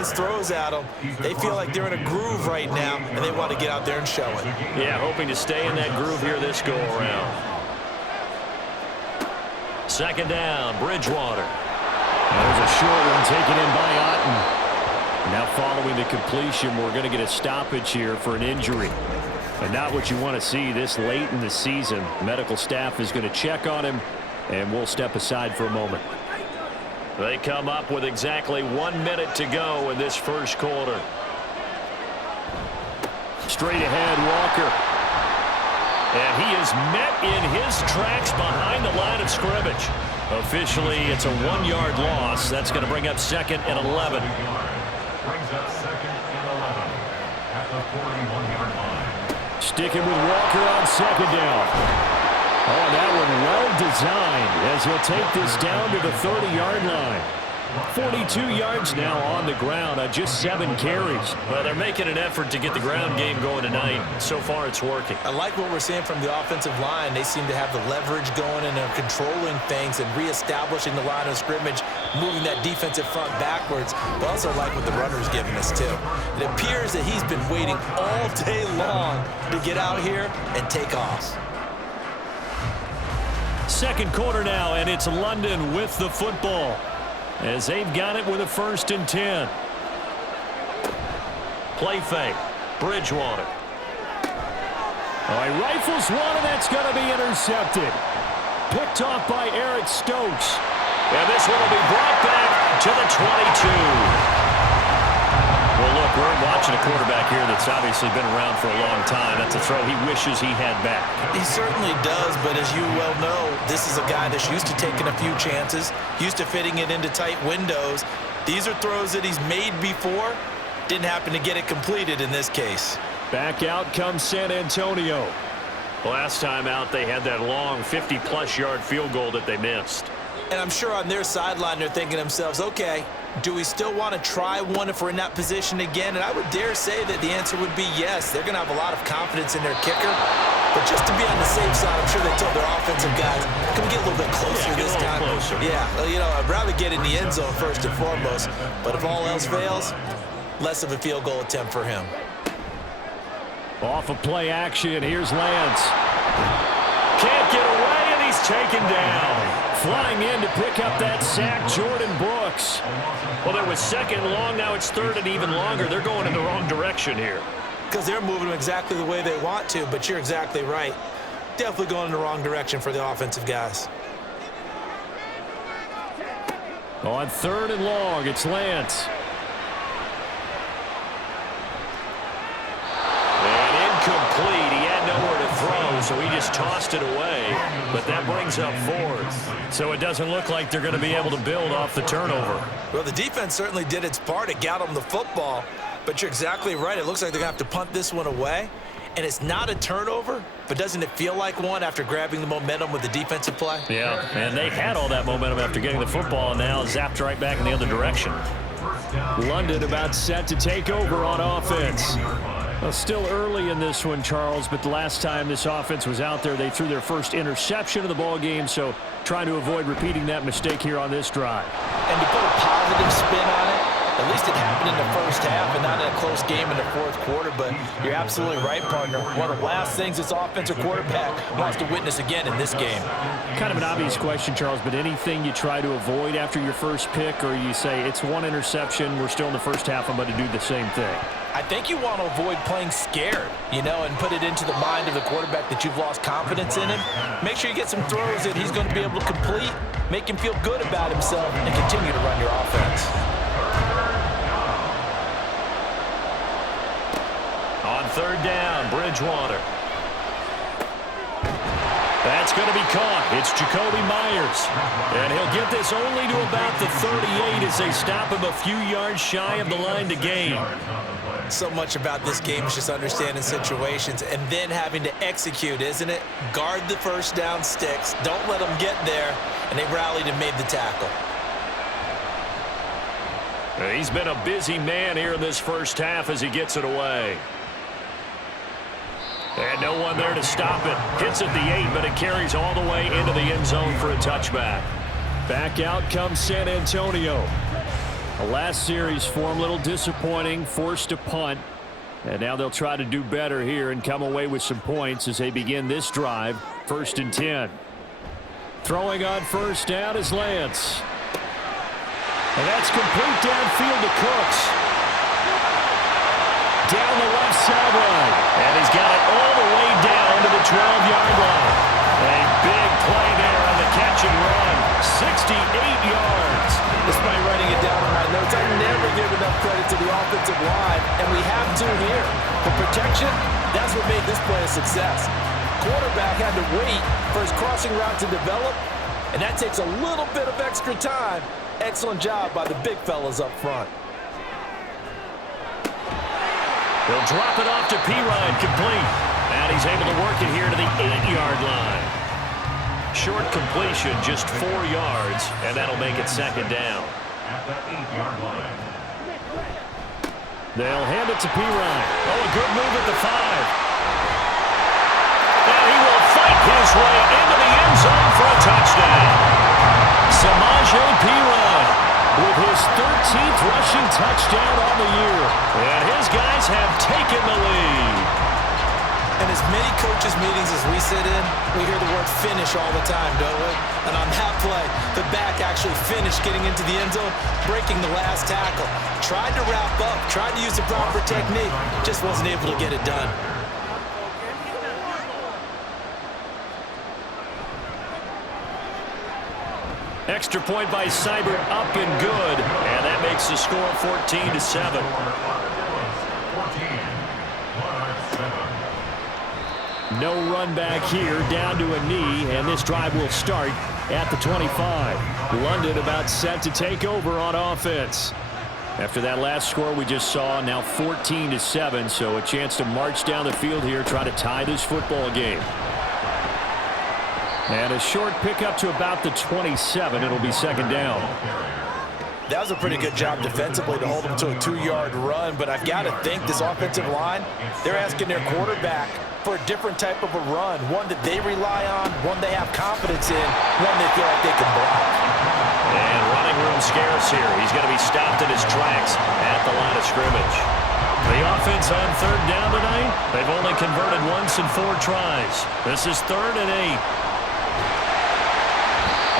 defense throws at them, they feel like they're in a groove right now, and they want to get out there and show it. Yeah, hoping to stay in that groove here this go-around. Second down, Bridgewater. There's a short one taken in by Otten. Now following the completion, we're going to get a stoppage here for an injury. And not what you want to see this late in the season. Medical staff is going to check on him, and we'll step aside for a moment. They come up with exactly 1 minute to go in this first quarter. Straight ahead, Walker. And he is met in his tracks behind the line of scrimmage. Officially, it's a 1-yard loss. That's going to bring up 2nd and 11. Brings up 2nd and 11 at the 41-yard line. Sticking with Walker on second down. Oh, that one well designed as he'll take this down to the 30-yard line. 42 yards now on the ground on just 7 carries. Well, they're making an effort to get the ground game going tonight. So far, it's working. I like what we're seeing from the offensive line. They seem to have the leverage going and are controlling things and reestablishing the line of scrimmage, moving that defensive front backwards. But I also like what the runner's giving us, too. It appears that he's been waiting all day long to get out here and take off. Second quarter now, and it's London with the football, as they've got it with a 1st and 10. Play fake. Bridgewater. All right, rifles one, and that's going to be intercepted. Picked off by Eric Stokes. And this one will be brought back to the 22. Well, look, we're watching a quarterback here that's obviously been around for a long time. That's a throw he wishes he had back. He certainly does, but as you well know, this is a guy that's used to taking a few chances, used to fitting it into tight windows. These are throws that he's made before. Didn't happen to get it completed in this case. Back out comes San Antonio. Last time out, they had that long 50-plus yard field goal that they missed. And I'm sure on their sideline they're thinking to themselves, okay, do we still want to try one if we're in that position again? And I would dare say that the answer would be yes. They're going to have a lot of confidence in their kicker. But just to be on the safe side, I'm sure they told their offensive guys, can we get a little bit closer this time? Closer. Yeah, well, you know, I'd rather get in the end zone first and foremost. But if all else fails, less of a field goal attempt for him. Off of play action, here's Lance. Can't get away, and he's taken down. Flying in to pick up that sack, Jordan Brooks. Well, there was 2nd long, now it's 3rd and even longer. They're going in the wrong direction here. Because they're moving them exactly the way they want to, but you're exactly right. Definitely going in the wrong direction for the offensive guys. On 3rd and long, it's Lance. Incomplete. He had nowhere to throw, so he just tossed it away. But that brings up 4th. So it doesn't look like they're going to be able to build off the turnover. Well, the defense certainly did its part to get them the football. But you're exactly right. It looks like they're going to have to punt this one away. And it's not a turnover, but doesn't it feel like one after grabbing the momentum with the defensive play? Yeah, and they had all that momentum after getting the football, and now zapped right back in the other direction. London about set to take over on offense. Well, still early in this one, Charles, but the last time this offense was out there, they threw their first interception of the ball game, so trying to avoid repeating that mistake here on this drive. And to put a positive spin on it, at least it happened in the first half and not in a close game in the 4th quarter, but you're absolutely right, partner. One of the last things this offensive quarterback wants to witness again in this game. Kind of an obvious question, Charles, but anything you try to avoid after your first pick, or you say it's one interception, we're still in the first half, I'm going to do the same thing? I think you want to avoid playing scared, you know, and put it into the mind of the quarterback that you've lost confidence in him. Make sure you get some throws that he's going to be able to complete, make him feel good about himself, and continue to run your offense. On 3rd down, Bridgewater. That's going to be caught. It's Jacoby Myers. And he'll get this only to about the 38 as they stop him a few yards shy of the line to gain. So much about this game is just understanding situations and then having to execute, isn't it? Guard the first down sticks. Don't let them get there. And they rallied and made the tackle. He's been a busy man here in this first half as he gets it away. And no one there to stop it. Hits at the 8, but it carries all the way into the end zone for a touchback. Back out comes San Antonio. The last series for him, a little disappointing, forced a punt. And now they'll try to do better here and come away with some points as they begin this drive. 1st and 10. Throwing on first down is Lance. And that's complete downfield to Cooks. Down the left sideline. And he's got it all the way down to the 12-yard line. A big play there on the catch and run. 68 yards. Despite writing it down in my notes, I never give enough credit to the offensive line, and we have to here. For protection, that's what made this play a success. Quarterback had to wait for his crossing route to develop, and that takes a little bit of extra time. Excellent job by the big fellas up front. He'll drop it off to P-Ryan, complete. And he's able to work it here to the 8-yard line. Short completion, just 4 yards, and that'll make it 2nd down. At the 8-yard line. They'll hand it to P-Ryan. Oh, a good move at the 5. And he will fight his way into the end zone for a touchdown. Samaje P-Ryan with his 13th rushing touchdown on the year. And his guys have taken the lead. In as many coaches' meetings as we sit in, we hear the word finish all the time, don't we? And on that play, the back actually finished getting into the end zone, breaking the last tackle. Tried to wrap up, tried to use the proper technique, just wasn't able to get it done. Extra point by Seibert, up and good. And that makes the score 14-7. No run back here, down to a knee, and this drive will start at the 25. London about set to take over on offense. After that last score we just saw, now 14-7, so a chance to march down the field here, try to tie this football game. And a short pickup to about the 27. It'll be 2nd down. That was a pretty good job defensively to hold them to a 2-yard run, but I've got to think this offensive line, they're asking their quarterback for a different type of a run, one that they rely on, one they have confidence in, one they feel like they can block. And running room scarce here. He's going to be stopped in his tracks at the line of scrimmage. The offense on 3rd down tonight, they've only converted once in 4 tries. This is 3rd and 8.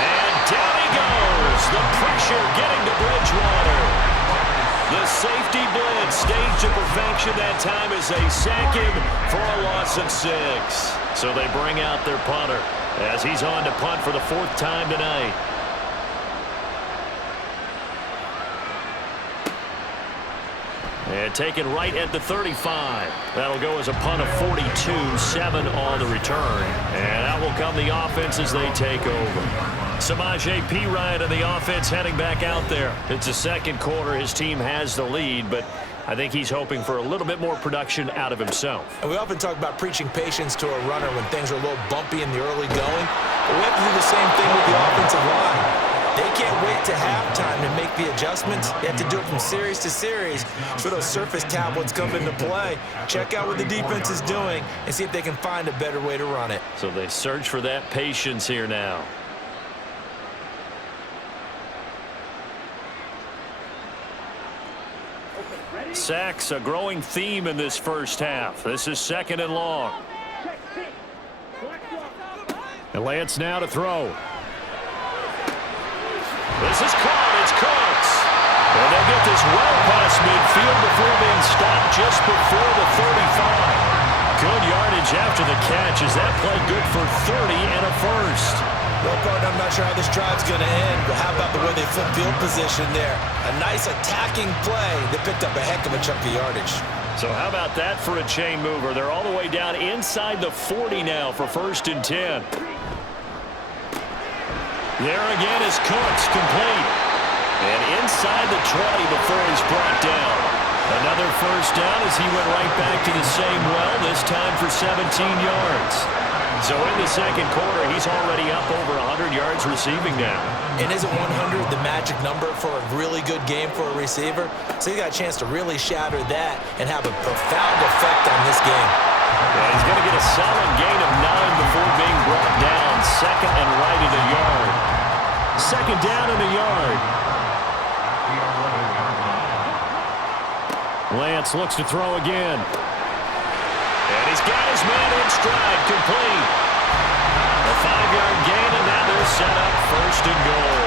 And down he goes. The pressure getting to Bridgewater. The safety blitz staged to perfection that time as they sack him for a loss of 6. So they bring out their punter as he's on to punt for the 4th time tonight. And taken right at the 35. That'll go as a punt of 42, 7 on the return. And out will come the offense as they take over. Samaje P-Ryan and the offense heading back out there. It's the 2nd quarter. His team has the lead, but I think he's hoping for a little bit more production out of himself. And we often talk about preaching patience to a runner when things are a little bumpy in the early going. But we have to do the same thing with the offensive line. They can't wait to halftime to make the adjustments. They have to do it from series to series. So those surface tablets come into play. Check out what the defense is doing and see if they can find a better way to run it. So they search for that patience here now. Sacks, a growing theme in this first half. This is 2nd and long. And Lance now to throw. This is caught. It's Cooks. And they'll get this well past midfield before being stopped just before the 35. Good yardage after the catch. Is that play good for 30 and a first? Well, partner, I'm not sure how this drive's going to end, but how about the way they flip field position there? A nice attacking play that picked up a heck of a chunk of yardage. So how about that for a chain mover? They're all the way down inside the 40 now for 1st and 10. There again is Cooks, complete. And inside the 20 before he's brought down. Another first down as he went right back to the same well, this time for 17 yards. So in the 2nd quarter, he's already up over 100 yards receiving now. And isn't 100 the magic number for a really good game for a receiver? So he got a chance to really shatter that and have a profound effect on this game. Yeah, he's going to get a solid gain of 9 before being brought down. 2nd and right at a yard. 2nd down and a yard. Lance looks to throw again. And he's got his man in stride, complete. A 5-yard gain, and now they're set up 1st and goal.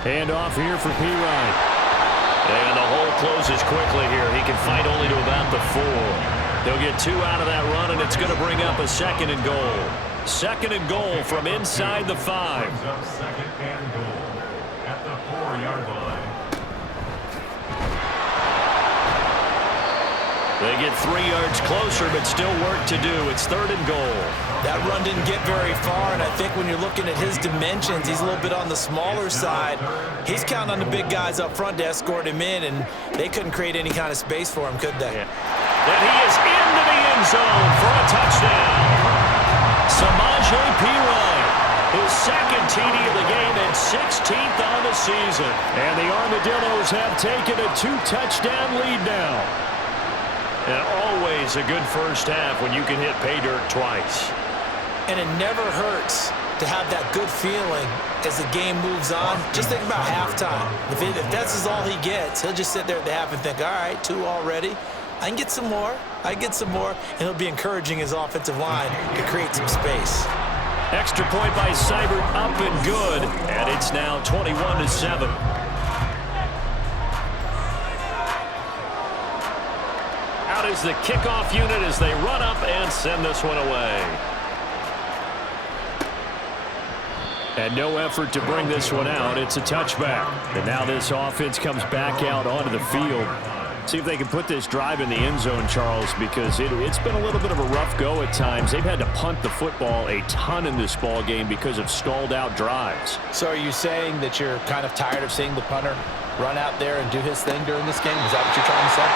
Hand off here for P-Ryan. And the hole closes quickly here. He can fight only to about the 4. He'll get 2 out of that run, and it's going to bring up a 2nd and goal. 2nd and goal from inside the 5. Brings up 2nd and goal at the 4-yard line. They get 3 yards closer, but still work to do. It's 3rd and goal. That run didn't get very far, and I think when you're looking at his dimensions, he's a little bit on the smaller side. He's counting on the big guys up front to escort him in, and they couldn't create any kind of space for him, could they? Yeah. And he is into the end zone for a touchdown. Samaje P-Ryan, his 2nd TD of the game and 16th on the season. And the Armadillos have taken a 2-touchdown lead now. And always a good first half when you can hit pay dirt twice. And it never hurts to have that good feeling as the game moves on. Just think about halftime. If that's all he gets, he'll just sit there at the half and think, all right, 2 already. I can get some more. And he'll be encouraging his offensive line to create some space. Extra point by Seibert, up and good. And it's now 21-7. Out is the kickoff unit as they run up and send this one away. And no effort to bring this one out. It's a touchback. And now this offense comes back out onto the field. See if they can put this drive in the end zone, Charles, because it's been a little bit of a rough go at times. They've had to punt the football a ton in this ball game because of stalled out drives. So are you saying that you're kind of tired of seeing the punter run out there and do his thing during this game? Is that what you're trying to say?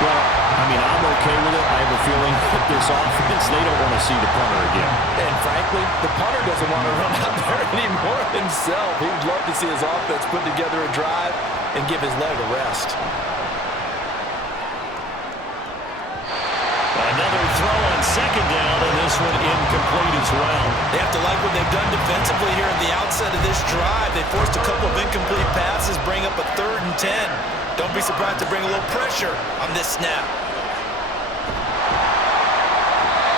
Well, I mean, I'm okay with it. I have a feeling that this offense, they don't want to see the punter again. And frankly, the punter doesn't want to run out there anymore himself. He would love to see his offense put together a drive and give his leg a rest. Another throw on 2nd down, and this one incomplete as well. They have to like what they've done defensively here at the outset of this drive. They forced a couple of incomplete passes, bring up a 3rd and 10. Don't be surprised to bring a little pressure on this snap.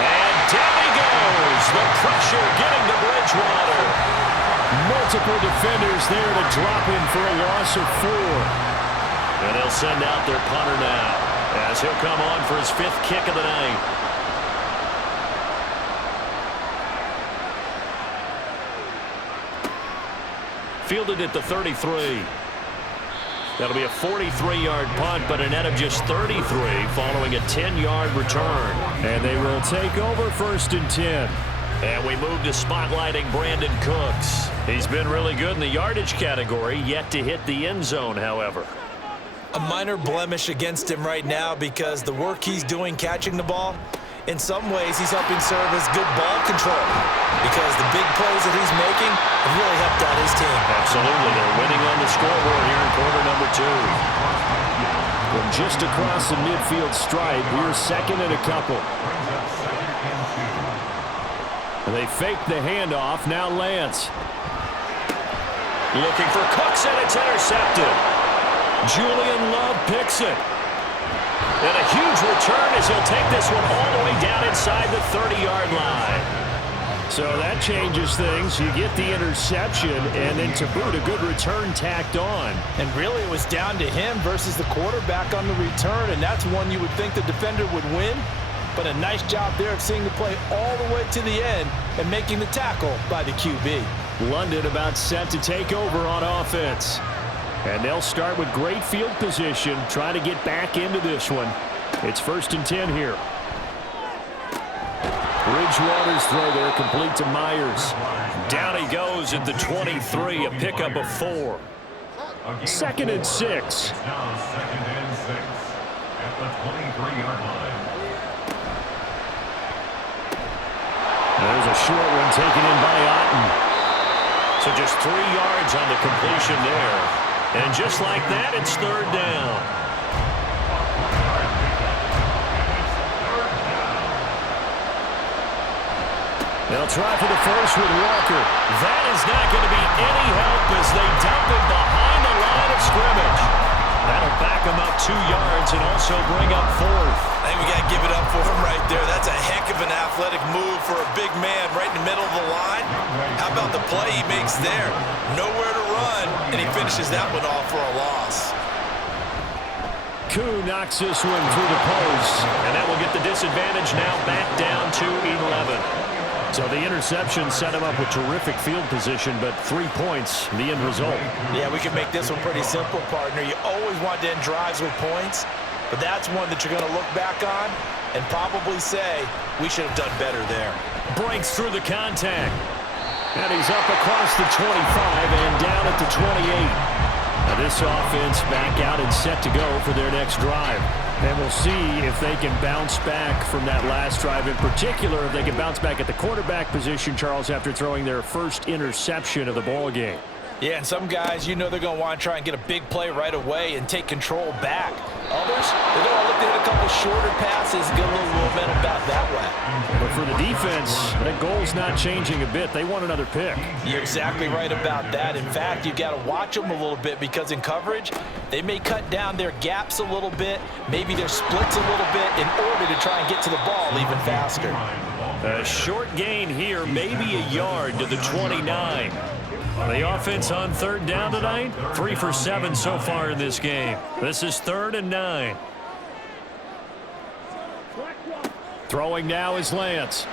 And down he goes. The pressure getting to Bridgewater. Multiple defenders there to drop him for a loss of 4. And they'll send out their punter now, as he'll come on for his 5th kick of the night. Fielded at the 33. That'll be a 43-yard punt, but a net of just 33 following a 10-yard return. And they will take over 1st and 10. And we move to spotlighting Brandon Cooks. He's been really good in the yardage category, yet to hit the end zone, however. A minor blemish against him right now because the work he's doing catching the ball, in some ways he's helping serve as good ball control because the big plays that he's making have really helped out his team. Absolutely. They're winning on the scoreboard here in quarter number 2. From just across the midfield stripe, here's 2nd and a couple. They fake the handoff. Now Lance. Looking for Cooks, and it's intercepted. Julian Love picks it. And a huge return as he'll take this one all the way down inside the 30-yard line. So that changes things. You get the interception, and then to boot, a good return tacked on. And really it was down to him versus the quarterback on the return, and that's one you would think the defender would win. But a nice job there of seeing the play all the way to the end and making the tackle by the QB. London about set to take over on offense. And they'll start with great field position, trying to get back into this one. It's 1st and 10 here. Bridgewater's throw there, complete to Myers. Down he goes at the 23, a pickup of 4. 2nd and 6. Now 2nd and 6 at the 23-yard line. There's a short one taken in by Otten. So just 3 yards on the completion there. And just like that, it's 3rd down. They'll try for the first with Walker. That is not going to be any help as they dump it behind the line of scrimmage. That'll back him up 2 yards and also bring up 4th. I think we got to give it up for him right there. That's a heck of an athletic move for a big man right in the middle of the line. How about the play he makes there? Nowhere to run, and he finishes that one off for a loss. Koo knocks this one through the post, and that will get the disadvantage now back down to 11. So the interception set him up with terrific field position, but 3 points, the end result. Yeah, we can make this one pretty simple, partner. You always want to end drives with points, but that's one that you're going to look back on and probably say, we should have done better there. Breaks through the contact. And he's up across the 25 and down at the 28. Now this offense back out and set to go for their next drive. And we'll see if they can bounce back from that last drive. In particular, if they can bounce back at the quarterback position, Charles, after throwing their first interception of the ball game. Yeah, and some guys, you know they're going to want to try and get a big play right away and take control back. Others, they're going to look to hit a couple shorter passes and get a little momentum back that way. But for the defense, that goal's not changing a bit. They want another pick. You're exactly right about that. In fact, you've got to watch them a little bit because in coverage, they may cut down their gaps a little bit, maybe their splits a little bit in order to try and get to the ball even faster. A short gain here, maybe a yard to the 29. The offense on 3rd down tonight, 3 for 7 so far in this game. This is 3rd and 9. Throwing now is Lance.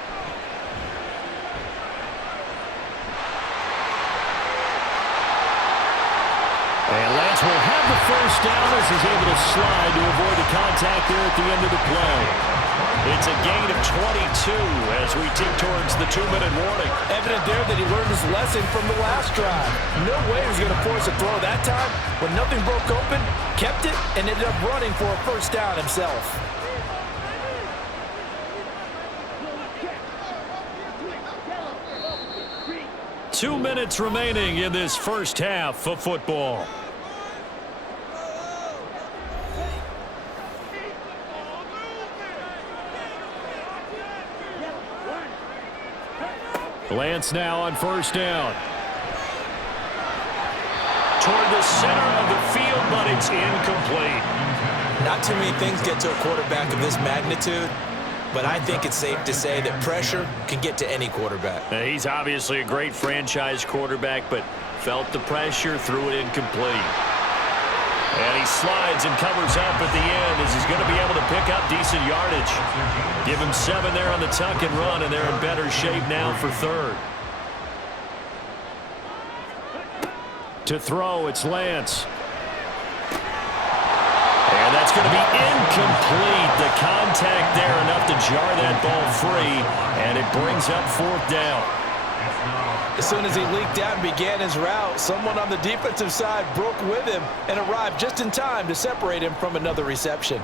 And Lance will have the first down as he's able to slide to avoid the contact there at the end of the play. It's a gain of 22 as we tick towards the 2-minute warning. Evident there that he learned his lesson from the last drive. No way he was going to force a throw that time. When nothing broke open, kept it, and ended up running for a first down himself. Two minutes remaining in this first half of football. Lance now on first down. Toward the center of the field, but it's incomplete. Not too many things get to a quarterback of this magnitude, but I think it's safe to say that pressure can get to any quarterback. He's obviously a great franchise quarterback, but felt the pressure, threw it incomplete. And he slides and covers up at the end as he's going to be able to pick up decent yardage. Give him 7 there on the tuck and run, and they're in better shape now for 3rd. To throw, it's Lance. And that's going to be incomplete. The contact there enough to jar that ball free, and it brings up 4th down. As soon as he leaked out and began his route, someone on the defensive side broke with him and arrived just in time to separate him from another reception.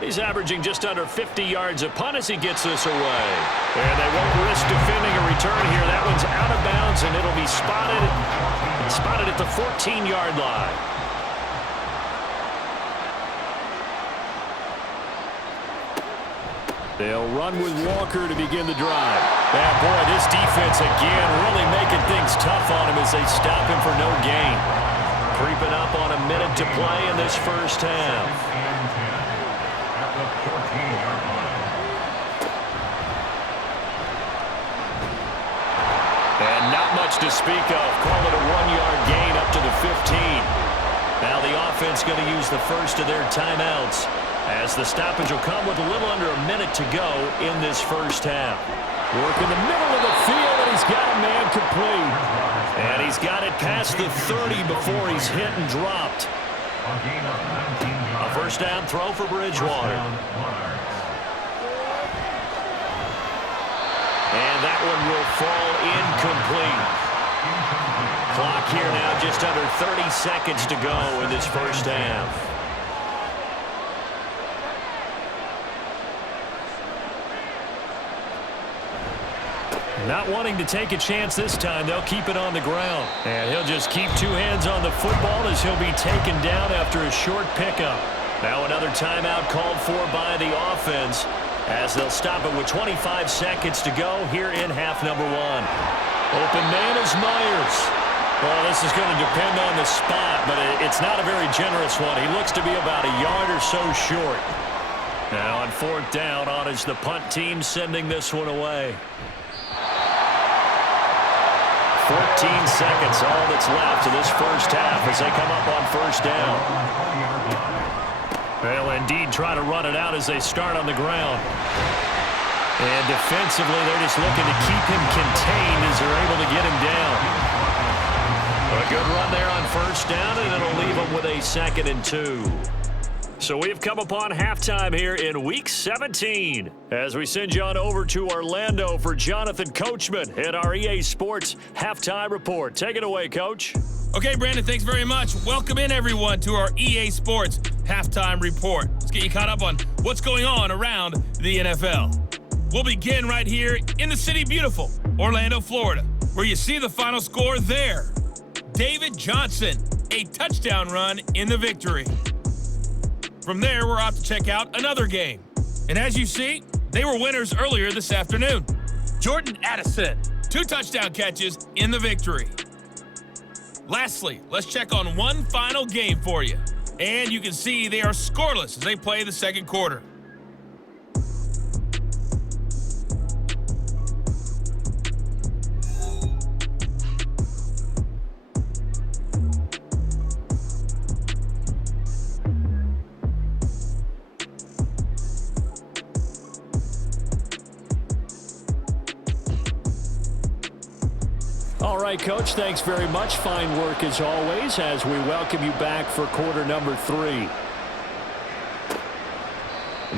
He's averaging just under 50 yards a punt as he gets this away. And they won't risk defending a return here. That one's out of bounds, and it'll be spotted at the 14-yard line. They'll run with Walker to begin the drive. And boy, this defense again really making things tough on him as they stop him for no gain. Creeping up on a minute to play in this first half. And not much to speak of. Call it a 1-yard gain up to the 15. Now the offense going to use the first of their timeouts, as the stoppage will come with a little under a minute to go in this first half. Work in the middle of the field, and he's got a man complete. And he's got it past the 30 before he's hit and dropped. A first down throw for Bridgewater. And that one will fall incomplete. Clock here now just under 30 seconds to go in this first half. Not wanting to take a chance this time, they'll keep it on the ground. And he'll just keep 2 hands on the football as he'll be taken down after a short pickup. Now another timeout called for by the offense. as they'll stop it with 25 seconds to go here in half number one. Open man is Myers. Well, this is going to depend on the spot, but it's not a very generous one. He looks to be about a yard or so short. Now on fourth down, on is the punt team sending this one away. 14 seconds, all that's left of this first half as they come up on first down. They'll indeed try to run it out as they start on the ground. And defensively, they're just looking to keep him contained as they're able to get him down. A good run there on first down, and it'll leave them with a 2nd and 2. So we've come upon halftime here in Week 17 as we send you on over to Orlando for Jonathan Coachman at our EA Sports Halftime Report. Take it away, Coach. Okay, Brandon, thanks very much. Welcome in, everyone, to our EA Sports Halftime Report. Let's get you caught up on what's going on around the NFL. We'll begin right here in the city beautiful, Orlando, Florida, where you see the final score there. David Johnson, a touchdown run in the victory. From there, we're off to check out another game. And as you see, they were winners earlier this afternoon. Jordan Addison, 2 touchdown catches in the victory. Lastly, let's check on one final game for you. And you can see they are scoreless as they play the second quarter. All right, Coach, thanks very much. Fine work as always as we welcome you back for quarter number 3.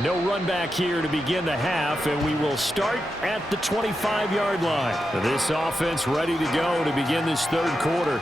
No run back here to begin the half, and we will start at the 25-yard line. This offense ready to go to begin this third quarter.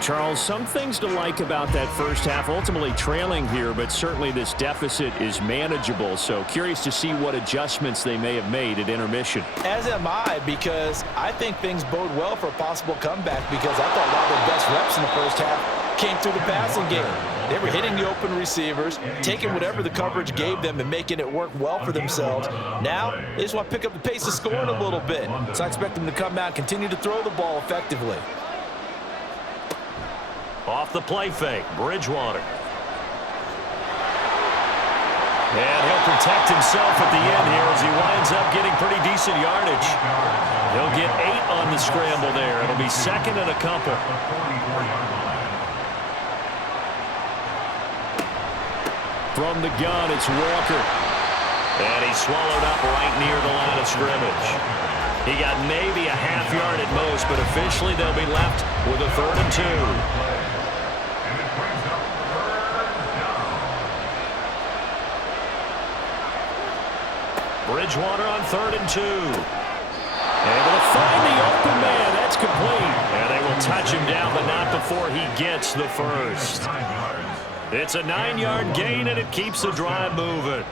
Charles, some things to like about that first half, ultimately trailing here, but certainly this deficit is manageable. So curious to see what adjustments they may have made at intermission. As am I, because I think things bode well for a possible comeback, because I thought a lot of their best reps in the first half came through the passing game. They were hitting the open receivers, taking whatever the coverage gave them and making it work well for themselves. Now, they just want to pick up the pace of scoring a little bit. So I expect them to come out and continue to throw the ball effectively. Off the play fake, Bridgewater. And he'll protect himself at the end here as he winds up getting pretty decent yardage. He'll get 8 on the scramble there. It'll be 2nd and a couple. From the gun, it's Walker. And he's swallowed up right near the line of scrimmage. He got maybe a half yard at most, but officially they'll be left with a 3rd and 2. Bridgewater on 3rd and 2. Able to find the open man. That's complete. And they will touch him down, but not before he gets the first. It's a 9-yard gain, and it keeps the drive moving.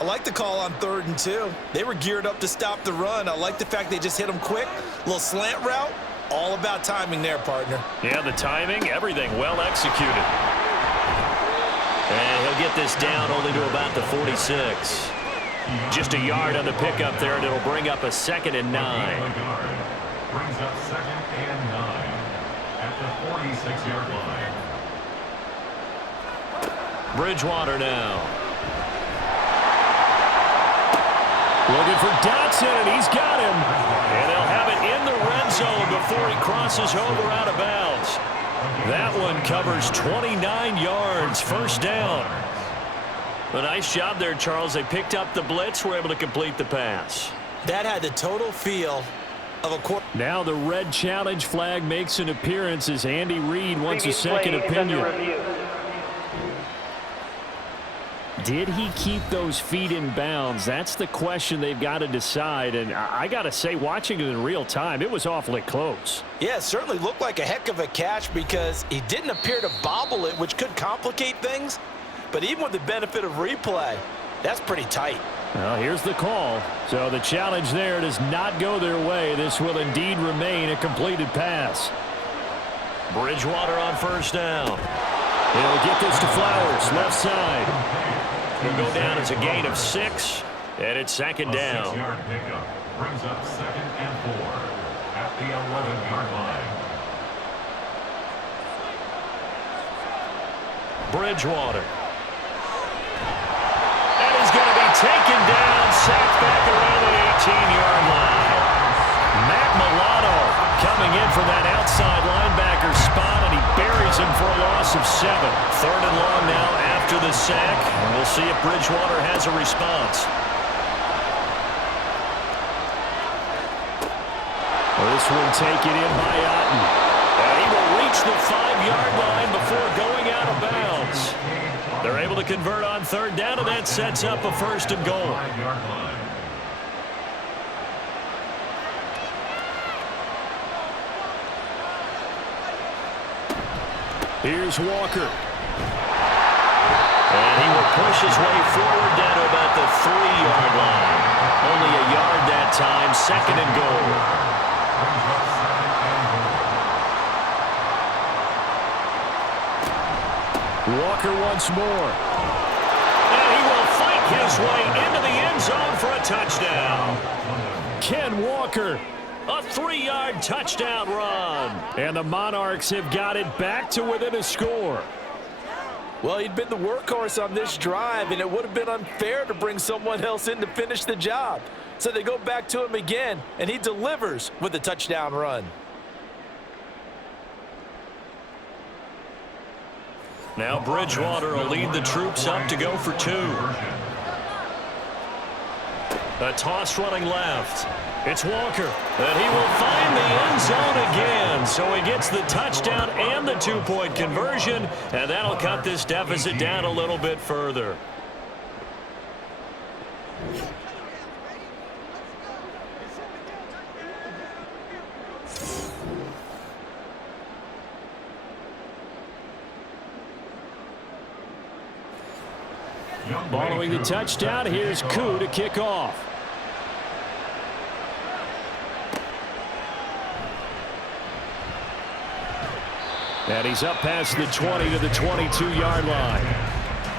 I like the call on 3rd and 2. They were geared up to stop the run. I like the fact they just hit them quick. A little slant route. All about timing there, partner. Yeah, the timing, everything well executed. And he'll get this down only to about the 46. Just a yard on the pickup there, and it'll bring up a 2nd and 9. Brings up 2nd and 9 at the 46-yard line. Bridgewater now. Looking for Dotson, and he's got him. And they'll have it in the red zone before he crosses over out of bounds. That one covers 29 yards, first down. A nice job there, Charles. They picked up the blitz, were able to complete the pass. That had the total feel of a quarter. Now the red challenge flag makes an appearance as Andy Reid wants a second opinion. Did he keep those feet in bounds? That's the question they've got to decide. And I got to say, watching it in real time, it was awfully close. Yeah, it certainly looked like a heck of a catch because he didn't appear to bobble it, which could complicate things. But even with the benefit of replay, that's pretty tight. Well, here's the call. So the challenge there does not go their way. This will indeed remain a completed pass. Bridgewater on first down. He'll get this to Flowers, left side. He'll go down as a gain of 6. And it's second down. 6-yard pickup brings up 2nd and 4 at the 11-yard line. Bridgewater. And he's going to be taken down, sacked back around the 18-yard line. Matt Milano coming in for that outside linebacker spot, and he buries him for a loss of 7. 3rd and long now after the sack, and we'll see if Bridgewater has a response. This one taken in by Otten. And he will reach the 5-yard line before going out of bounds. They're able to convert on 3rd down, and that sets up a 1st and goal. 5-yard line. Here's Walker. And he will push his way forward down to about the 3-yard line. Only a yard that time, 2nd and goal. Walker once more. And he will fight his way into the end zone for a touchdown. Ken Walker. A 3-yard touchdown run. And the Monarchs have got it back to within a score. Well, he'd been the workhorse on this drive, and it would have been unfair to bring someone else in to finish the job. So they go back to him again, and he delivers with a touchdown run. Now Bridgewater will lead the troops up to go for 2. A toss running left. It's Walker. And he will find the end zone again. So he gets the touchdown and the 2-point conversion. And that'll cut this deficit down a little bit further. Following the touchdown, here's Koo to kick off. And he's up past the 20 to the 22-yard line.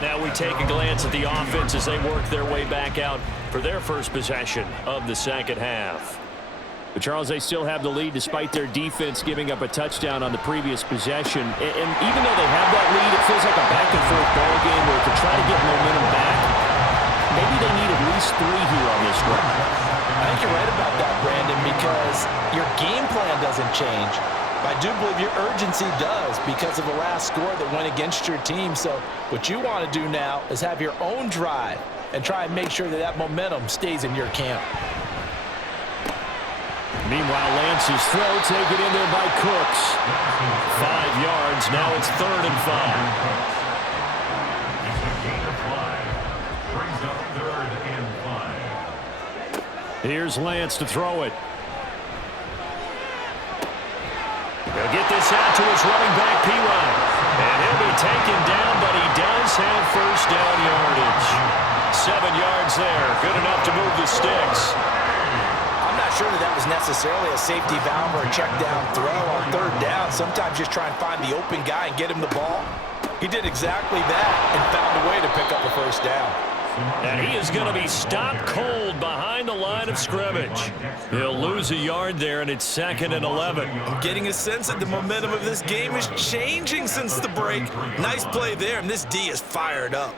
Now we take a glance at the offense as they work their way back out for their first possession of the second half. But Charles, they still have the lead despite their defense giving up a touchdown on the previous possession. And even though they have that lead, it feels like a back-and-forth ball game where to try to get momentum back, maybe they need at least 3 here on this run. I think you're right about that, Brandon, because your game plan doesn't change. I do believe your urgency does because of the last score that went against your team. So what you want to do now is have your own drive and try and make sure that that momentum stays in your camp. Meanwhile, Lance's throw taken in there by Cooks. 5 yards. Now it's 3rd and 5. Here's Lance to throw it. He'll get this out to his running back, P-Ryan. And he'll be taken down, but he does have 1st down yardage. 7 yards there. Good enough to move the sticks. I'm not sure that was necessarily a safety valve or a check down throw on 3rd down. Sometimes just try and find the open guy and get him the ball. He did exactly that and found a way to pick up a 1st down. And he is going to be stopped cold behind the line of scrimmage. He'll lose a yard there, and it's 2nd and 11. I'm getting a sense that the momentum of this game is changing since the break. Nice play there, and this D is fired up.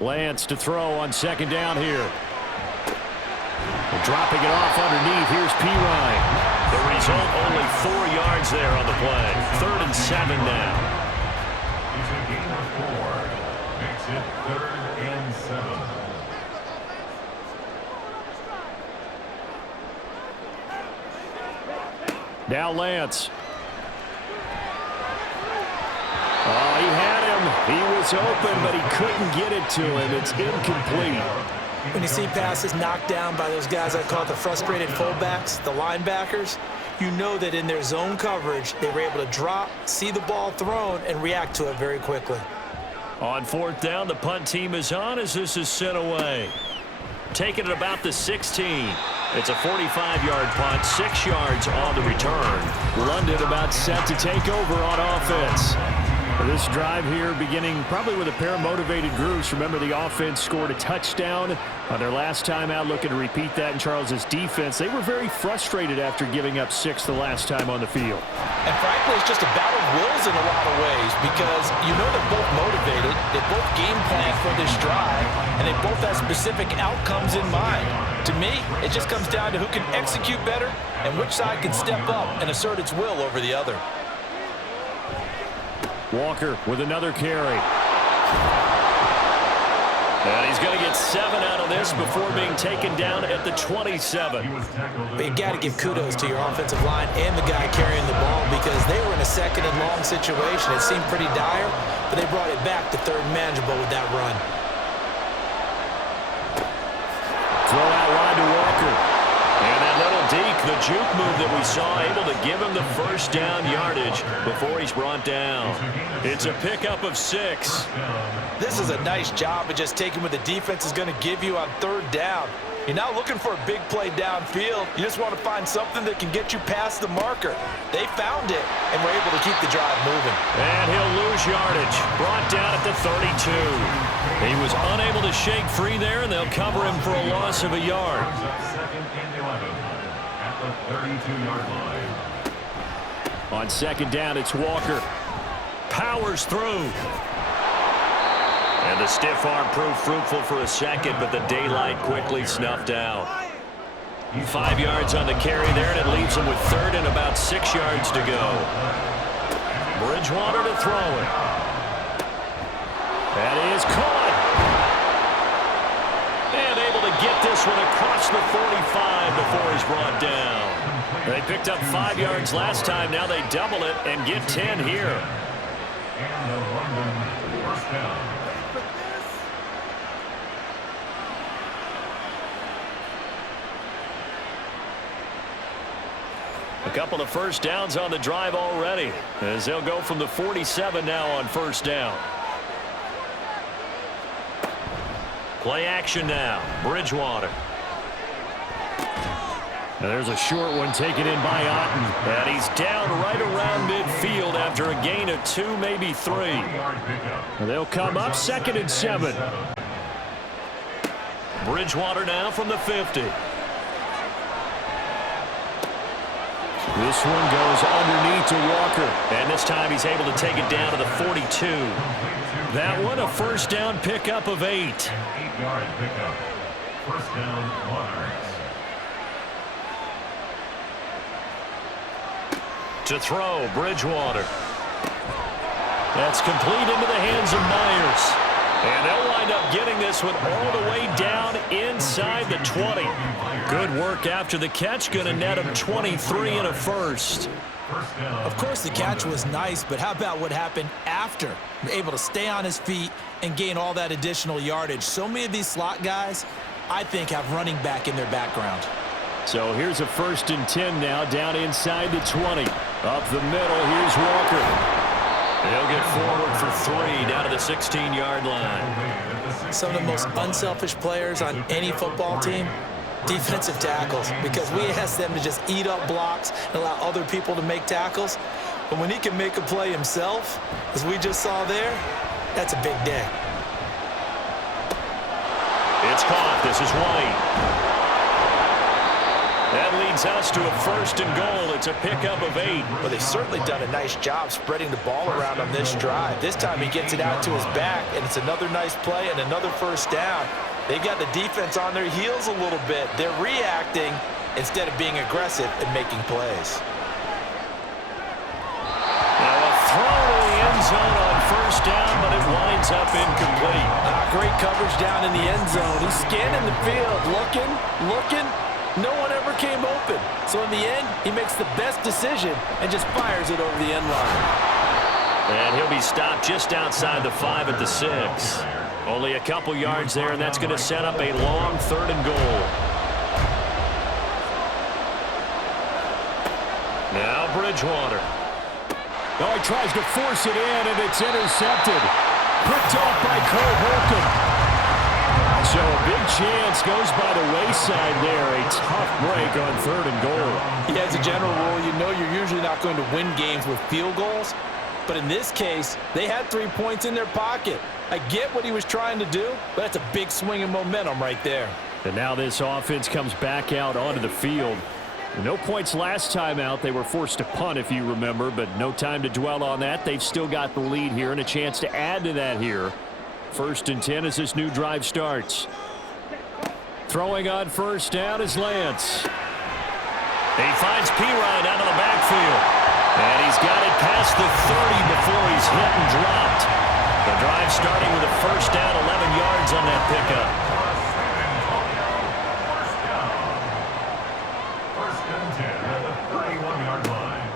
Lance to throw on 2nd down here. Dropping it off underneath. Here's P-Ryan. The result, only 4 yards there on the play. 3rd and 7 now. It's a gain of 4. Makes it 3rd and 7. Now Lance. Oh, he had him. He was open, but he couldn't get it to him. It's incomplete. When you see passes knocked down by those guys I call the frustrated fullbacks, the linebackers, you know that in their zone coverage, they were able to drop, see the ball thrown, and react to it very quickly. On 4th down, the punt team is on as this is sent away. taken at about the 16. It's a 45-yard punt, 6 yards on the return. London about set to take over on offense. This drive here beginning probably with a pair of motivated groups. Remember, the offense scored a touchdown on their last time out, looking to repeat that in Charles's defense. They were very frustrated after giving up 6 the last time on the field. And frankly, it's just a battle of wills in a lot of ways because you know they're both motivated, they both game plan for this drive, and they both have specific outcomes in mind. To me, it just comes down to who can execute better and which side can step up and assert its will over the other. Walker with another carry. And he's going to get 7 out of this before being taken down at the 27. But you got to give kudos to your offensive line and the guy carrying the ball because they were in a second and long situation. It seemed pretty dire, but they brought it back to third and manageable with that run. Throw out wide to Walker. And that little deke, the juke move that we saw, able to give him the first down yardage before he's brought down. It's a pickup of 6. This is a nice job of just taking what the defense is going to give you on third down. You're not looking for a big play downfield. You just want to find something that can get you past the marker. They found it and were able to keep the drive moving. And he'll lose yardage. Brought down at the 32. He was unable to shake free there, and they'll cover him for a loss of a yard. At the 32-yard line. On second down, it's Walker. Powers through. And the stiff arm proved fruitful for a second, but the daylight quickly snuffed out. 5 yards on the carry there, and it leaves him with third and about 6 yards to go. Bridgewater to throw it. That is caught. And able to get this one across the 45 before he's brought down. They picked up 5 yards last time. Now they double it and get 10 here. And the London first down. A couple of first downs on the drive already, as they'll go from the 47 now on first down. Play action now. Bridgewater. Now there's a short one taken in by Otten. And he's down right around midfield after a gain of 2, maybe 3. And they'll come up 2nd and 7. Bridgewater now from the 50. This one goes underneath to Walker. And this time he's able to take it down to the 42. That one a first down pickup of 8. 8-yard pickup. First down, Monarchs. To throw, Bridgewater. That's complete into the hands of Myers. And they'll wind up getting this one all the way down inside the 20. Good work after the catch. Going to net him 23 and a first. Of course, the catch was nice, but how about what happened after? Able to stay on his feet and gain all that additional yardage. So many of these slot guys, I think, have running back in their background. So here's a 1st and 10 now, down inside the 20. Up the middle, here's Walker. He'll get forward for 3 down to the 16-yard line. Some of the most unselfish players on any football team, defensive tackles, because we ask them to just eat up blocks and allow other people to make tackles. But when he can make a play himself, as we just saw there, that's a big day. It's caught. This is White. That leads us to a 1st and goal. It's a pickup of 8. Well, they've certainly done a nice job spreading the ball around on this drive. This time he gets it out to his back, and it's another nice play and another first down. They've got the defense on their heels a little bit. They're reacting instead of being aggressive and making plays. Now a throw to the end zone on first down, but it winds up incomplete. Great coverage down in the end zone. He's scanning the field, looking. No one ever came open. So in the end, he makes the best decision and just fires it over the end line. And he'll be stopped just outside the 5 at the 6. Only a couple yards there, and that's going to set up a long 3rd and goal. Now Bridgewater. Oh, he tries to force it in, and it's intercepted. Picked off by Cole Holcomb. So a big chance offense goes by the wayside there. A tough break on 3rd and goal. Yeah, as a general rule, you know you're usually not going to win games with field goals. But in this case, they had 3 points in their pocket. I get what he was trying to do, but that's a big swing in momentum right there. And now this offense comes back out onto the field. No points last time out. They were forced to punt, if you remember, but no time to dwell on that. They've still got the lead here and a chance to add to that here. 1st and 10 as this new drive starts. Throwing on 1st down is Lance. He finds Pirine out of the backfield. And he's got it past the 30 before he's hit and dropped. The drive starting with a 1st down, 11 yards on that pickup.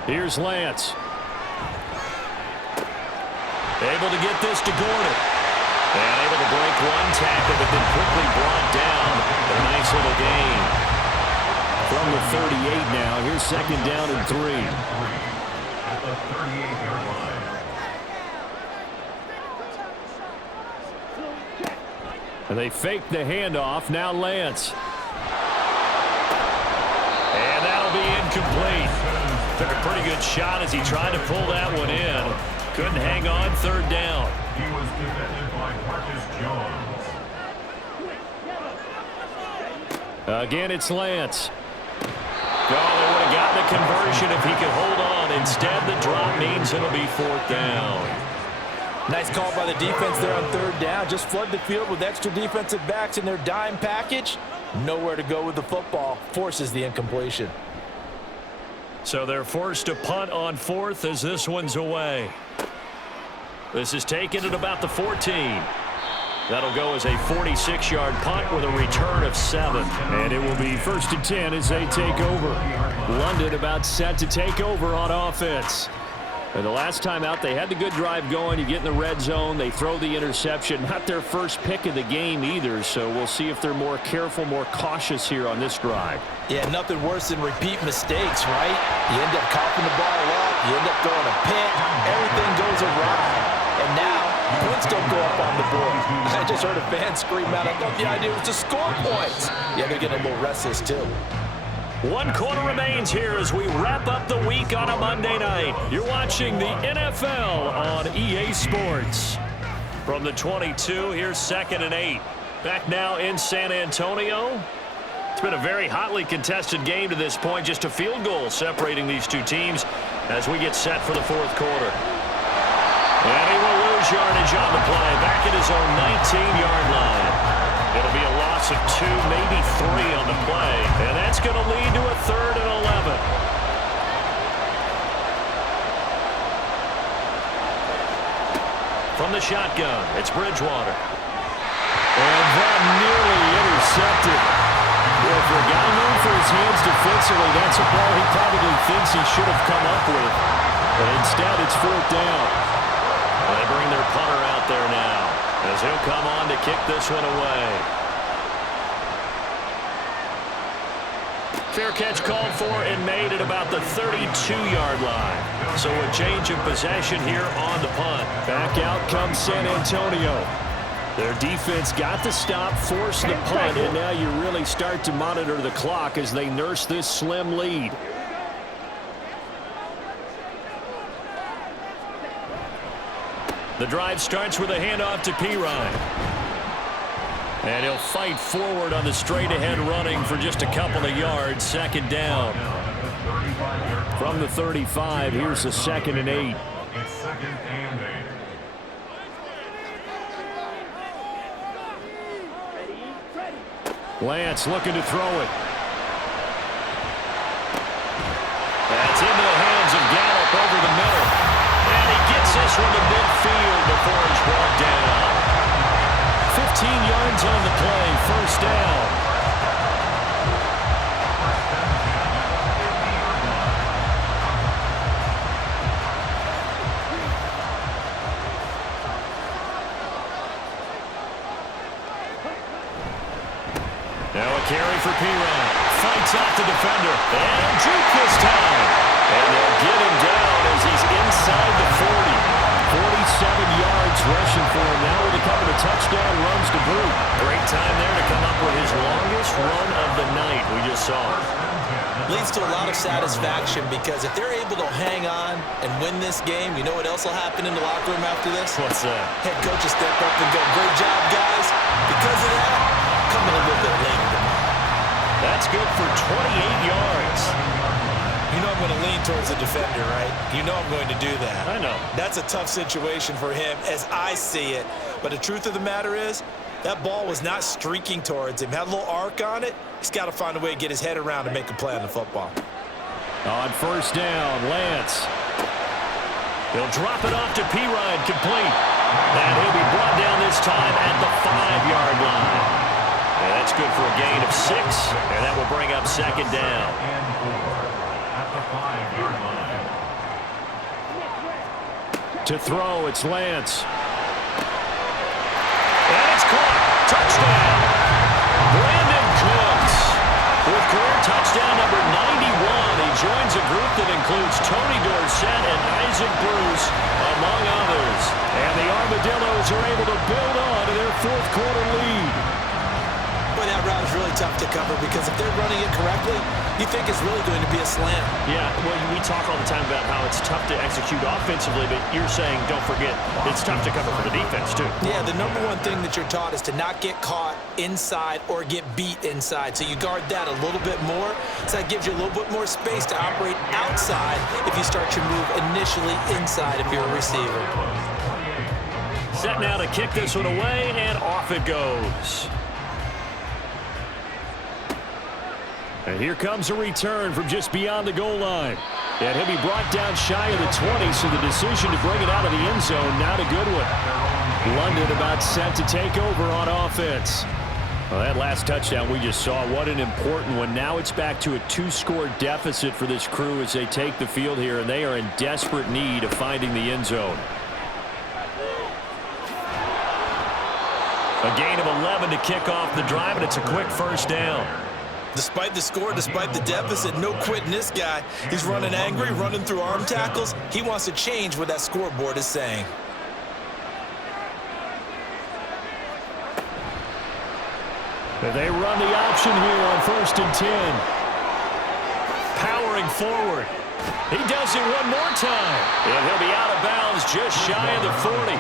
Here's Lance. Able to get this to Gordon. And able to break 1 tackle, but then quickly brought down. A nice little gain. From the 38 now. Here's 2nd down and 3. At the 38-yard line. And they fake the handoff. Now Lance. And that'll be incomplete. Took a pretty good shot as he tried to pull that one in. Couldn't hang on 3rd down. He was defended by Marcus Jones. Again, it's Lance. Oh, they would have gotten the conversion if he could hold on. Instead, the drop means it'll be 4th down. Nice call by the defense there on 3rd down. Just flood the field with extra defensive backs in their dime package. Nowhere to go with the football. Forces the incompletion. So they're forced to punt on 4th as this one's away. This is taken at about the 14. That'll go as a 46-yard punt with a return of 7. And it will be 1st and 10 as they take over. London about set to take over on offense. And the last time out, they had the good drive going. You get in the red zone, they throw the interception. Not their first pick of the game either, so we'll see if they're more careful, more cautious here on this drive. Yeah, nothing worse than repeat mistakes, right? You end up coughing the ball up, you end up throwing a pick, everything goes awry. And now, points don't go up on the board. I just heard a fan scream out, I thought the idea was to score points. Yeah, they're getting a little restless too. 1 quarter remains here as we wrap up the week on a Monday night. You're watching the NFL on EA Sports. From the 22, here's 2nd and 8. Back now in San Antonio. It's been a very hotly contested game to this point. Just a field goal separating these two teams as we get set for the 4th quarter. And he will lose yardage on the play. Back at his own 19-yard line. It'll be a loss of 2, maybe 3 on the play. And that's going to lead to a 3rd and 11. From the shotgun, it's Bridgewater. And that nearly intercepted. Well, for a guy known for his hands defensively, that's a ball he probably thinks he should have come up with. But instead, it's 4th down. Well, they bring their punter out there now as he'll come on to kick this one away. Fair catch called for and made at about the 32-yard line. So a change of possession here on the punt. Back out comes San Antonio. Their defense got the stop, forced the punt, and now you really start to monitor the clock as they nurse this slim lead. The drive starts with a handoff to Pirine. And he'll fight forward on the straight-ahead running for just a couple of yards. 2nd down. From the 35, here's the 2nd and 8. It's 2nd and 8. Lance looking to throw it. That's into the hands of Gallup over the middle. And he gets this one to midfield before he's brought down. 15 yards on the play, 1st down. Now a carry for Pirine. Fights off the defender. And juke this time. And they'll get him down as he's inside the 40. 47 yards rushing for him. Now with a couple of touchdown runs to boot. Great time there to come up with his leads to a lot of satisfaction because if they're able to hang on and win this game, you know what else will happen in the locker room after this? What's that? Head coach will step up and go, great job, guys. Because of that, coming a little bit later tomorrow. That's good for 28 yards. You know I'm going to lean towards the defender, right? You know I'm going to do that. I know. That's a tough situation for him as I see it. But the truth of the matter is, that ball was not streaking towards him. Had a little arc on it. He's got to find a way to get his head around and make a play on the football. On first down, Lance. He'll drop it off to P-Ryan, complete. And he'll be brought down this time at the 5-yard line. And that's good for a gain of 6, and that will bring up second down. And 4 at the 5-yard line. To throw, it's Lance. And it's caught. Touchdown. Brandon Cooks with career touchdown number 91. He joins a group that includes Tony Dorsett and Isaac Bruce, among others. And the Armadillos are able to build on to their fourth quarter lead. Boy, that route is really tough to cover because if they're running it correctly, you think it's really going to be a slam. Yeah, well, we talk all the time about how it's tough to execute offensively, but you're saying, don't forget, it's tough to cover for the defense, too. Yeah, the number one thing that you're taught is to not get caught inside or get beat inside. So you guard that a little bit more. So that gives you a little bit more space to operate outside if you start your move initially inside if you're a receiver. Set now to kick this one away, and off it goes. And here comes a return from just beyond the goal line. And he'll be brought down shy of the 20, so the decision to bring it out of the end zone, not a good one. London about set to take over on offense. Well, that last touchdown we just saw, what an important one. Now it's back to a 2-score deficit for this crew as they take the field here, and they are in desperate need of finding the end zone. A gain of 11 to kick off the drive, and it's a quick first down. Despite the score, despite the deficit, no quitting this guy. He's running angry, running through arm tackles. He wants to change what that scoreboard is saying. They run the option here on 1st and 10. Powering forward. He does it one more time. And he'll be out of bounds just shy of the 40.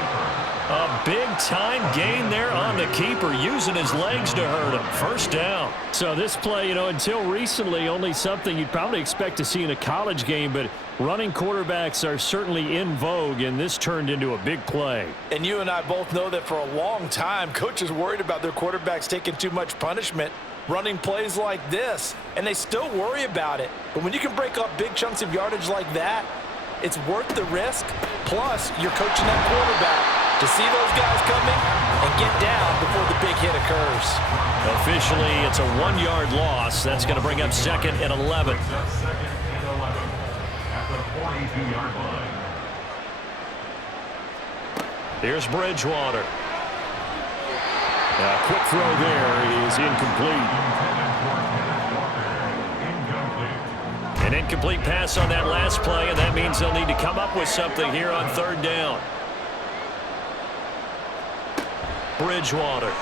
A big-time gain there on the keeper, using his legs to hurt him. First down. So this play, until recently, only something you'd probably expect to see in a college game, but running quarterbacks are certainly in vogue, and this turned into a big play. And you and I both know that for a long time, coaches worried about their quarterbacks taking too much punishment, running plays like this, and they still worry about it. But when you can break up big chunks of yardage like that, it's worth the risk. Plus, you're coaching that quarterback to see those guys coming and get down before the big hit occurs. Officially, it's a 1-yard loss. That's going to bring up 2nd and 11. Second and 11 at the 42-yard line. Here's Bridgewater. A quick throw there is incomplete. An incomplete pass on that last play, and that means they'll need to come up with something here on 3rd down. Bridgewater.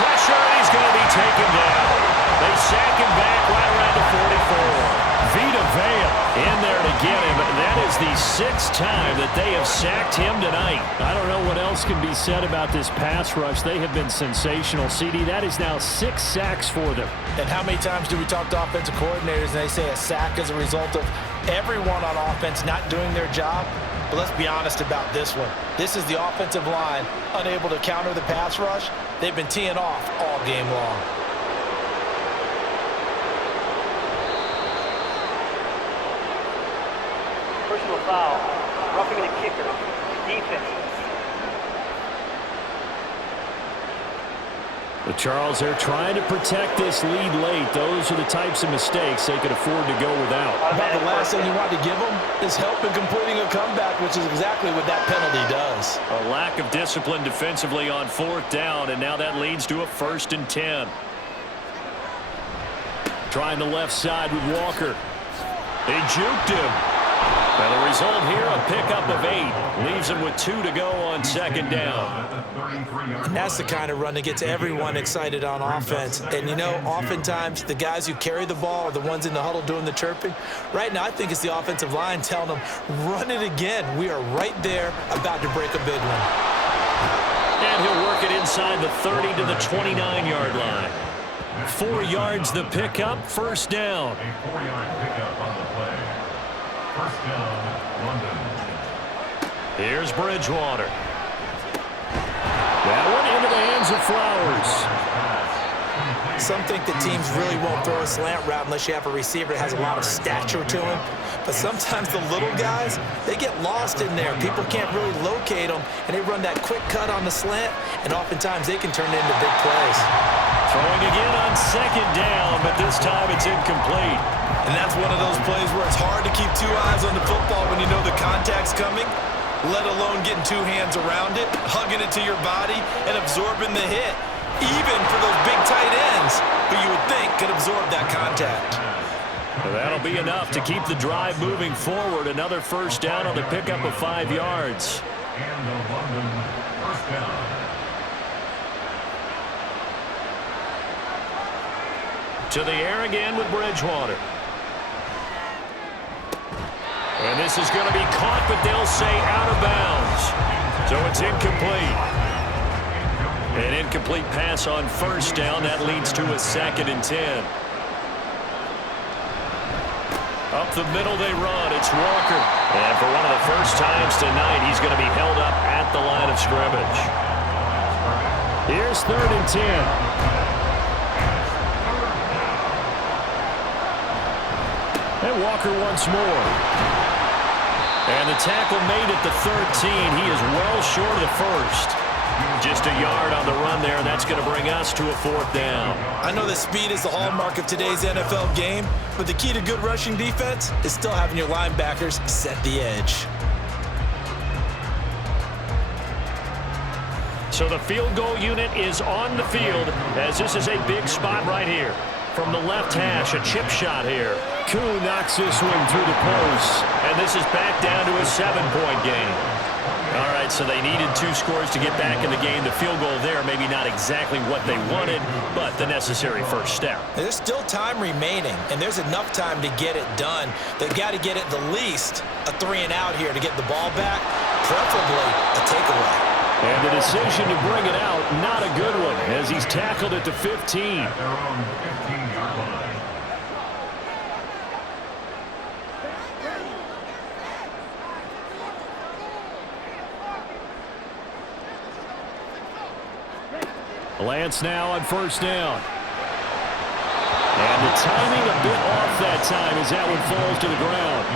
Pressure, and he's going to be taken down. They sack him back right around the 44. Vita Vea in there to get him. That is the 6th time that they have sacked him tonight. I don't know what else can be said about this pass rush. They have been sensational. CD, that is now 6 sacks for them. And how many times do we talk to offensive coordinators and they say a sack is a result of everyone on offense not doing their job? But let's be honest about this one. This is the offensive line unable to counter the pass rush. They've been teeing off all game long. Personal foul, roughing the kicker, defense. But Charles, they're trying to protect this lead late. Those are the types of mistakes they could afford to go without. About the last thing you want to give them is help in completing a comeback, which is exactly what that penalty does. A lack of discipline defensively on 4th down, and now that leads to a 1st and 10. Trying the left side with Walker. They juked him. Well, the result here, a pickup of 8. Leaves them with 2 to go on second down. And that's the kind of run that gets everyone excited on offense. And, you know, oftentimes the guys who carry the ball are the ones in the huddle doing the chirping. Right now, I think it's the offensive line telling them, run it again. We are right there about to break a big one. And he'll work it inside the 30 to the 29-yard line. 4 yards the pickup, first down. A 4-yard pickup on the play. First down, London. Here's Bridgewater. That one into the hands of Flowers. Some think that teams really won't throw a slant route unless you have a receiver that has a lot of stature to him. But sometimes the little guys, they get lost in there. People can't really locate them, and they run that quick cut on the slant, and oftentimes they can turn it into big plays. Throwing again on second down, but this time it's incomplete. And that's one of those plays where it's hard to keep 2 eyes on the football when you know the contact's coming, let alone getting 2 hands around it, hugging it to your body, and absorbing the hit, even for those big tight ends who you would think could absorb that contact. Well, that'll be enough to keep the drive moving forward. Another first down on the pickup of 5 yards. And the London first down. To the air again with Bridgewater. And this is going to be caught, but they'll say out of bounds. So it's incomplete. An incomplete pass on first down. That leads to a 2nd and 10. Up the middle they run. It's Walker. And for one of the first times tonight, he's going to be held up at the line of scrimmage. Here's 3rd and 10. And Walker once more. And the tackle made at the 13. He is well short of the first. Just a yard on the run there, and that's going to bring us to a 4th down. I know that speed is the hallmark of today's NFL game, but the key to good rushing defense is still having your linebackers set the edge. So the field goal unit is on the field, as this is a big spot right here. From the left hash, a chip shot here. Koo knocks this one through the post. And this is back down to a 7-point game. All right, so they needed 2 scores to get back in the game. The field goal there, maybe not exactly what they wanted, but the necessary first step. There's still time remaining, and there's enough time to get it done. They've got to get it the least a 3 and out here to get the ball back, preferably a takeaway. And the decision to bring it out, not a good one, as he's tackled at the 15. Their own 15-yard line. Lance now on first down. And the timing a bit off that time as that one falls to the ground.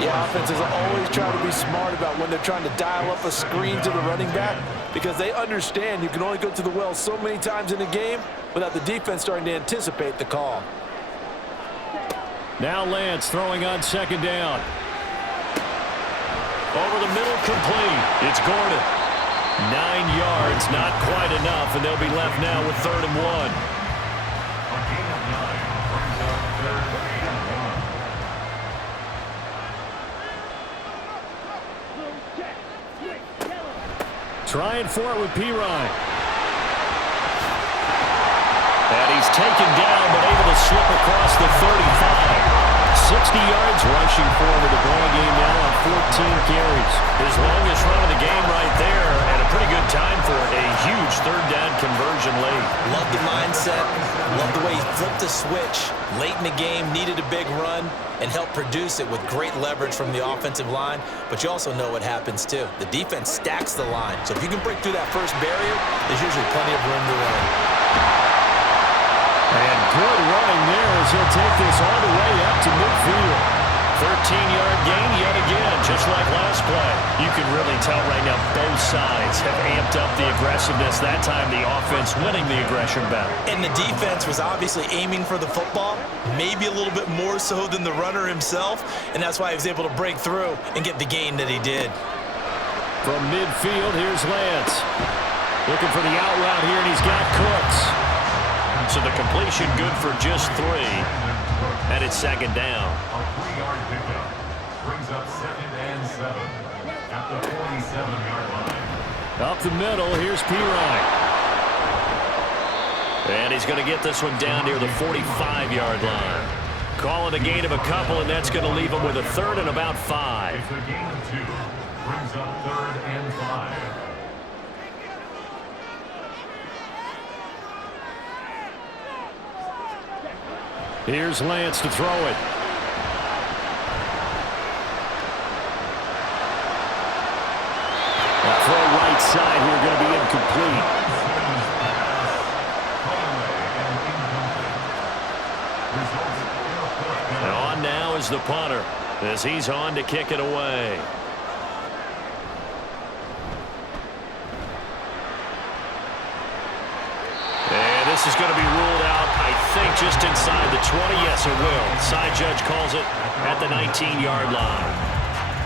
Yeah, offenses always try to be smart about when they're trying to dial up a screen to the running back because they understand you can only go to the well so many times in a game without the defense starting to anticipate the call. Now Lance throwing on second down. Over the middle, complete. It's Gordon. 9 yards, not quite enough, and they'll be left now with 3rd and 1. A gain of 9 brings up 3rd and 1. Trying for it with Pirine. And he's taken down, but able to slip across the 35. 60 yards rushing forward the ball game now on 14 carries. His longest run of the game right there, and a pretty good time for a huge 3rd down conversion late. Love the mindset. Love the way he flipped the switch. Late in the game, needed a big run, and helped produce it with great leverage from the offensive line. But you also know what happens, too. The defense stacks the line. So if you can break through that first barrier, there's usually plenty of room to run. And good running there as he'll take this all the way up to midfield. 13-yard gain yet again, just like last play. You can really tell right now both sides have amped up the aggressiveness. That time the offense winning the aggression battle. And the defense was obviously aiming for the football, maybe a little bit more so than the runner himself, and that's why he was able to break through and get the gain that he did. From midfield, here's Lance. Looking for the out route here, and he's got Cooks. So the completion good for just 3, and it's 2nd down. A 3-yard pickup brings up up 2nd and 7 at the 47-yard line. Up the middle, here's Pirine. And he's going to get this one down near the 45-yard line. Call it a gain of a couple, and that's going to leave him with a 3rd and about 5. It's a gain of 2. Brings up 3rd and 5. Here's Lance to throw it. A throw right side here, going to be incomplete. And on now is the punter as he's on to kick it away. And this is going to be ruled out, I think, just inside the 20. Yes, it will. Side judge calls it at the 19-yard line.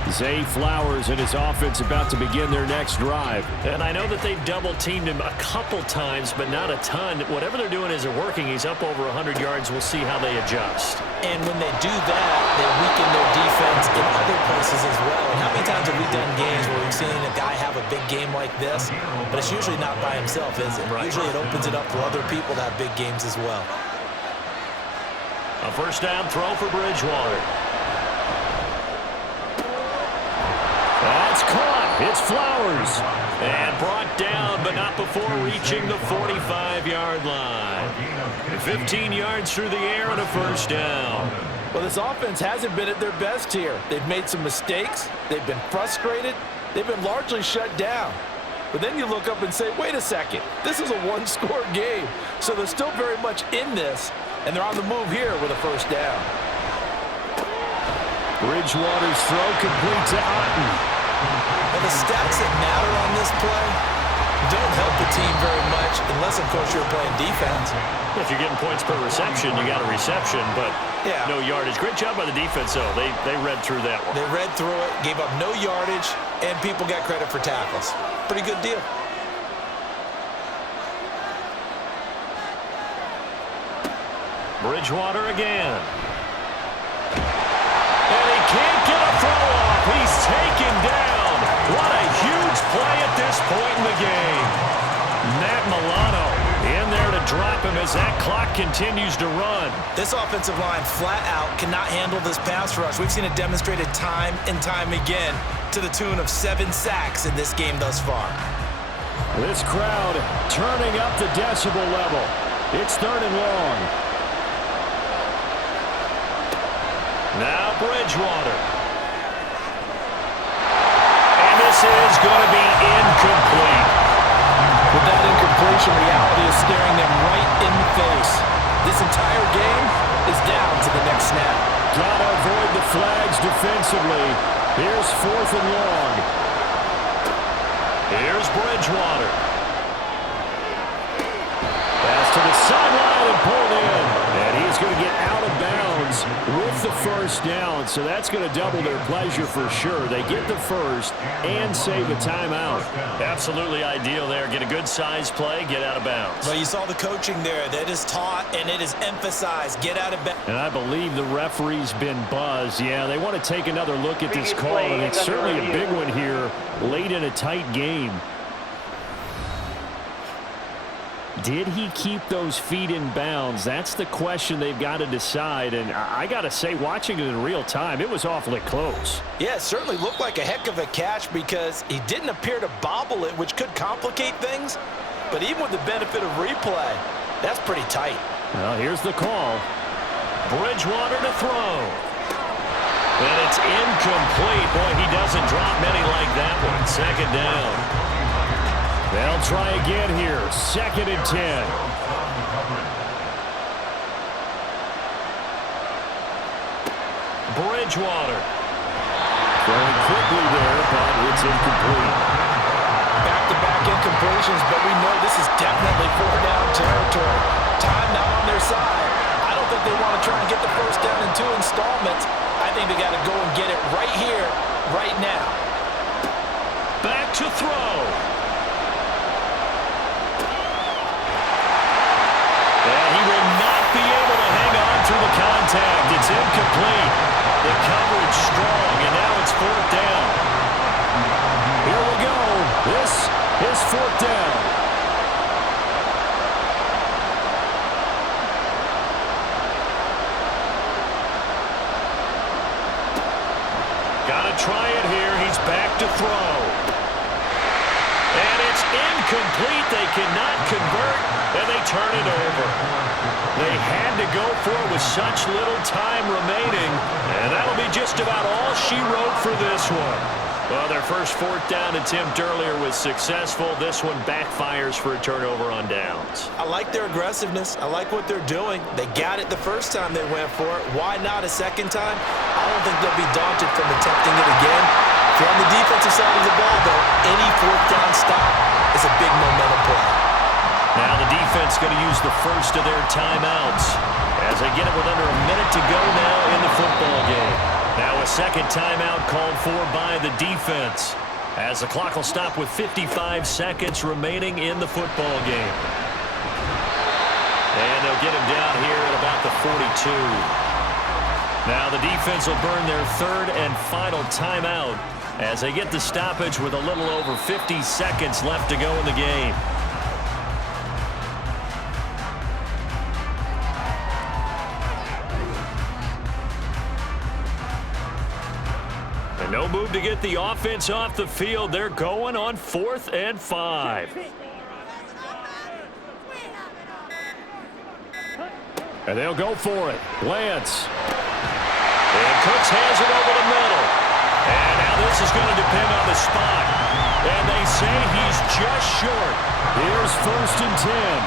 Zay Flowers and his offense about to begin their next drive. And I know that they've double-teamed him a couple times, but not a ton. Whatever they're doing isn't working. He's up over 100 yards. We'll see how they adjust. And when they do that, they weaken their defense in other places as well. And how many times have we done games where we've seen a guy have a big game like this, but it's usually not by himself, is it? Right. Usually it opens it up for other people to have big games as well. A first down throw for Bridgewater. That's caught. It's Flowers. And brought down, but not before reaching the 45-yard line. 15 yards through the air and a first down. Well, this offense hasn't been at their best here. They've made some mistakes. They've been frustrated. They've been largely shut down. But then you look up and say, wait a second, this is a one-score game. So they're still very much in this, and they're on the move here with a first down. Bridgewater's throw complete to Otten. Well, the stats that matter on this play don't help the team very much unless, of course, you're playing defense. If you're getting points per reception, you got a reception, but no yardage. Great job by the defense, though. They read through that one. They read through it, gave up no yardage, and people got credit for tackles. Pretty good deal. Bridgewater again. And he can't get a throw off. He's taken down. What a huge play at this point in the game. Matt Milano in there to drop him as that clock continues to run. This offensive line flat out cannot handle this pass rush. We've seen it demonstrated time and time again to the tune of 7 sacks in this game thus far. This crowd turning up the decibel level. It's 3rd and long. Now Bridgewater. And this is going to be incomplete. With that incompletion, reality is staring them right in the face. This entire game is down to the next snap. Gotta avoid the flags defensively. Here's 4th and long. Here's Bridgewater. Pass to the sideline and pulled in. And he's going to get out of bounds with the first down. So that's going to double their pleasure for sure. They get the first and save a timeout. Absolutely ideal there. Get a good size play, get out of bounds. Well, you saw the coaching there. That is taught and it is emphasized. Get out of bounds. And I believe the referee's been buzzed. Yeah, they want to take another look at this call, and it's certainly a big one here late in a tight game. Did he keep those feet in bounds? That's the question they've got to decide. And I got to say, watching it in real time, it was awfully close. Yeah, it certainly looked like a heck of a catch because he didn't appear to bobble it, which could complicate things. But even with the benefit of replay, that's pretty tight. Well, here's the call. Bridgewater to throw. And it's incomplete. Boy, he doesn't drop many like that one. 2nd down. They'll try again here. 2nd and 10. Bridgewater. Throwing quickly there, but it's incomplete. Back-to-back incompletions, but we know this is definitely 4-down territory. Time not on their side. I don't think they want to try and get the first down in 2 installments. I think they got to go and get it right here, right now. Back to throw. And he will not be able to hang on through the contact. It's incomplete. The coverage strong, and now it's fourth down. Here we go. This is fourth down. Got to try it here. He's back to throw. And it's incomplete. They cannot convert, and they turn it over. They had to go for it with such little time remaining, and that'll be just about all she wrote for this one. Well, their first fourth down attempt earlier was successful. This one backfires for a turnover on downs. I like their aggressiveness. I like what they're doing. They got it the first time they went for it. Why not a second time? I don't think they'll be daunted from attempting it again. If you're on the defensive side of the ball, though, any fourth down stop is a big momentum play. Now the defense going to use the first of their timeouts as they get it with under a minute to go now in the football game. Now a second timeout called for by the defense as the clock will stop with 55 seconds remaining in the football game. And they'll get him down here at about the 42. Now the defense will burn their third and final timeout as they get the stoppage with a little over 50 seconds left to go in the game. And no move to get the offense off the field. They're going on 4th and 5. And they'll go for it. Lance. And Cooks has it over the middle. And now this is going to depend on the spot. And they say he's just short. Here's 1st and 10.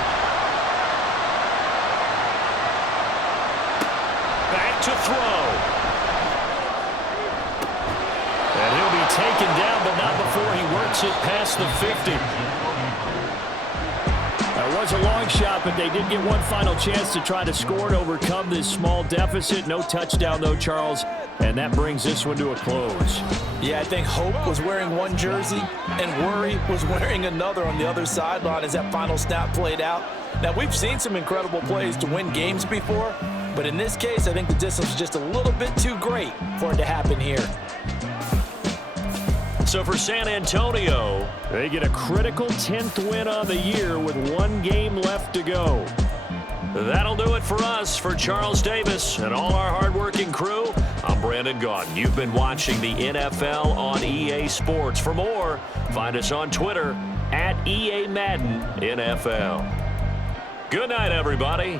Back to throw. And he'll be taken down, but not before he works it past the 50. It was a long shot, but they did get one final chance to try to score and overcome this small deficit. No touchdown, though, Charles, and that brings this one to a close. Yeah, I think Hope was wearing one jersey and Worry was wearing another on the other sideline as that final snap played out. Now, we've seen some incredible plays to win games before, but in this case, I think the distance was just a little bit too great for it to happen here. So for San Antonio, they get a critical 10th win on the year with one game left to go. That'll do it for us. For Charles Davis and all our hardworking crew, I'm Brandon Gaudin. You've been watching the NFL on EA Sports. For more, find us on Twitter @EA Madden NFL. Good night, everybody.